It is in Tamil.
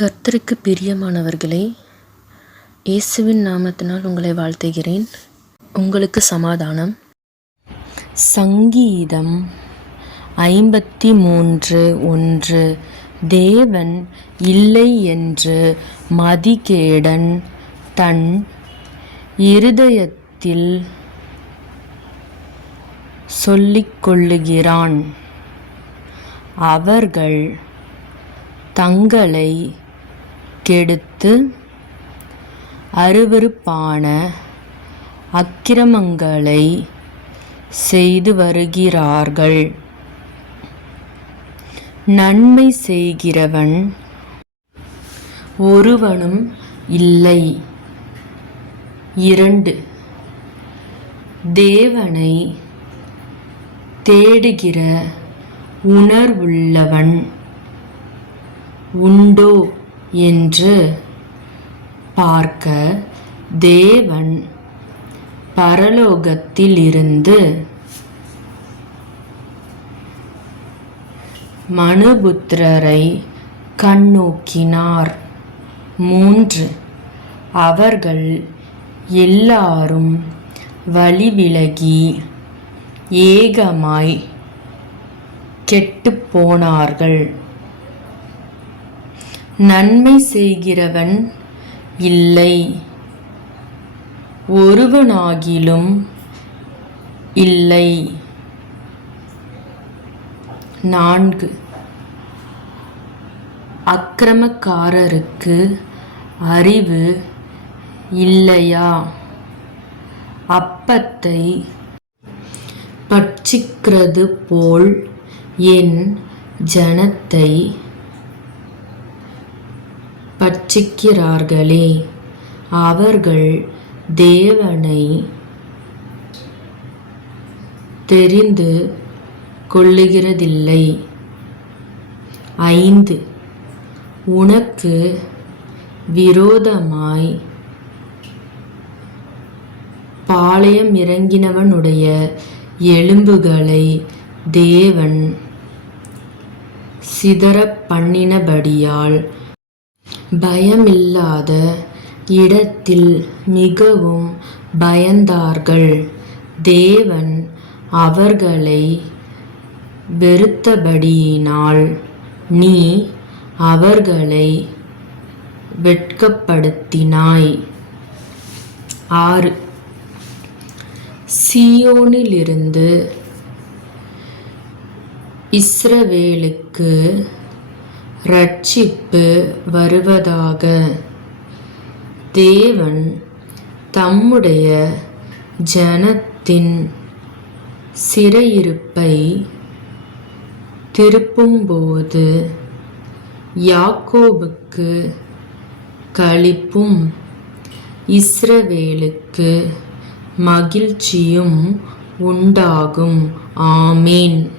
கர்த்தருக்கு பிரியமானவர்களே இயேசுவின் நாமத்தினால் உங்களை வாழ்த்துகிறேன். உங்களுக்கு சமாதானம். சங்கீதம் ஐம்பத்தி மூன்று ஒன்று தேவன் இல்லை என்று மதிகேடன் தன் இருதயத்தில் சொல்லிக்கொள்ளுகிறான். அவர்கள் தங்களை கெடுத்து அருவருப்பான அக்கிரமங்களை செய்து வருகிறார்கள். நன்மை செய்கிறவன் ஒருவனும் இல்லை. இரண்டு தேவனை தேடுகிற உணர்வுள்ளவன் உண்டோ? என்று பார்க்க தேவன் பரலோகத்திலிருந்து மனுபுத்திரரை கண்ணோக்கினார். மூன்று அவர்கள் எல்லாரும் வழிவிலகி ஏகமாய் கெட்டுப் போனார்கள். நன்மை செய்கிறவன் இல்லை. ஒருவனாகிலும் இல்லை. நான்கு. அக்கிரமக்காரருக்கு அறிவு இல்லையா? அப்பத்தை பட்சிக்கிறது போல் என் ஜனத்தை பட்சிக்கிறார்களே. அவர்கள் தேவனை தெரிந்து கொள்ளுகிறதில்லை. ஐந்து. உனக்கு விரோதமாய் பாளையம் இறங்கினவனுடைய எலும்புகளை தேவன் சிதறப் பண்ணினபடியால் பயமில்லாத இடத்தில் மிகவும் பயந்தார்கள். தேவன் அவர்களை வெறுத்தபடியினால் நீ அவர்களை வெட்கப்படுத்தினாய். ஆறு. சியோனிலிருந்து இஸ்ரவேலுக்கு ரட்சிப்பு வருவதாக. தேவன் தம்முடைய ஜனத்தின் சிறையிருப்பை திருப்பும்போது யாக்கோபுக்கு களிப்பும் இஸ்ரவேலுக்கு மகிழ்ச்சியும் உண்டாகும். ஆமேன்.